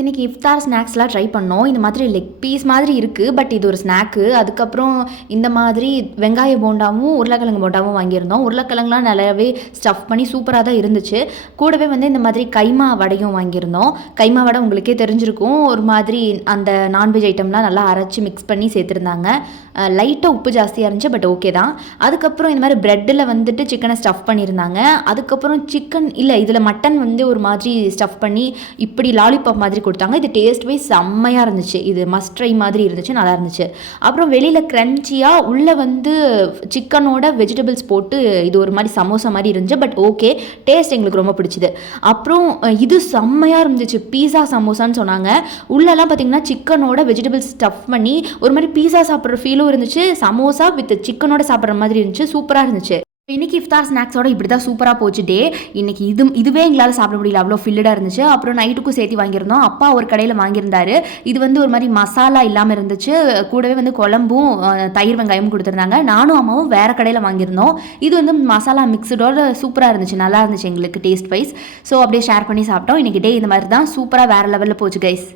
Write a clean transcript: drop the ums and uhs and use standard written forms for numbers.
இன்றைக்கி இஃப்தார் ஸ்நாக்ஸ்லாம் ட்ரை பண்ணோம். இந்த மாதிரி லெக் பீஸ் மாதிரி இருக்குது, பட் இது ஒரு ஸ்நாக்கு. அதுக்கப்புறம் இந்த மாதிரி வெங்காய போண்டாவும் உருளைக்கிழங்கு போண்டாவும் வாங்கியிருந்தோம். உருளைக்கிழங்குலாம் நல்லாவே ஸ்டஃப் பண்ணி சூப்பராக தான் இருந்துச்சு. கூடவே வந்து இந்த மாதிரி கைமா வடையும் வாங்கியிருந்தோம். கைமா வடை உங்களுக்கே தெரிஞ்சிருக்கும், ஒரு மாதிரி அந்த நான்வெஜ் ஐட்டம்லாம் நல்லா அரைச்சி மிக்ஸ் பண்ணி சேர்த்துருந்தாங்க. லைட்டாக உப்பு ஜாஸ்தியாக இருந்துச்சு, பட் ஓகே தான். அதுக்கப்புறம் இந்த மாதிரி ப்ரெட்டில் வந்துட்டு சிக்கனை ஸ்டஃப் பண்ணியிருந்தாங்க. அதுக்கப்புறம் சிக்கன் இல்லை, இதில் மட்டன் வந்து ஒரு மாதிரி ஸ்டஃப் பண்ணி இப்படி லாலிபாப் மாதிரி கொடுத்தாங்க. இது டேஸ்ட் வைஸ் செம்மையாக இருந்துச்சு. இது மஸ்ட் ட்ரை மாதிரி இருந்துச்சு, நல்லா இருந்துச்சு. அப்புறம் வெளியில் க்ரன்ச்சியாக உள்ளே வந்து சிக்கனோட வெஜிடபிள்ஸ் போட்டு இது ஒரு மாதிரி சமோசா மாதிரி இருந்துச்சு, பட் ஓகே, டேஸ்ட் எங்களுக்கு ரொம்ப பிடிச்சிது. அப்புறம் இது செம்மையாக இருந்துச்சு, பீஸா சமோசான்னு சொன்னாங்க. உள்ளெல்லாம் பார்த்திங்கன்னா சிக்கனோட வெஜிடபிள்ஸ் ஸ்டஃப் பண்ணி ஒரு மாதிரி பீஸா சாப்பிட்ற ஃபீலும் இருந்துச்சு, சமோசா வித் சிக்கனோட சாப்பிட்ற மாதிரி இருந்துச்சு, சூப்பராக இருந்துச்சு. இன்றைக்கி இஃப்தார் ஸ்நாக்ஸோட இப்படி தான் சூப்பராக போச்சு டே. இன்றைக்கி இதுவே எங்களால் சாப்பிட முடியல, அவ்வளோ ஃபில்லடாக இருந்துச்சு. அப்புறம் நைட்டுக்கும் சேர்த்து வாங்கியிருந்தோம். அப்பா ஒரு கடையில் வாங்கியிருந்தாரு. இது வந்து ஒரு மாதிரி மசாலா இல்லாமல் இருந்துச்சு. கூடவே வந்து குழம்பும் தயிர் வெங்காயமும் கொடுத்துருந்தாங்க. நானும் அம்மாவும் வேறு கடையில் வாங்கியிருந்தோம். இது வந்து மசாலா மிக்ஸடோட சூப்பராக இருந்துச்சு, நல்லா இருந்துச்சு எங்களுக்கு டேஸ்ட் வைஸ். ஸோ அப்படியே ஷேர் பண்ணி சாப்பிட்டோம். இன்றைக்கி டே இந்த மாதிரி தான் சூப்பராக வேறு லெவலில் போச்சு கைஸ்.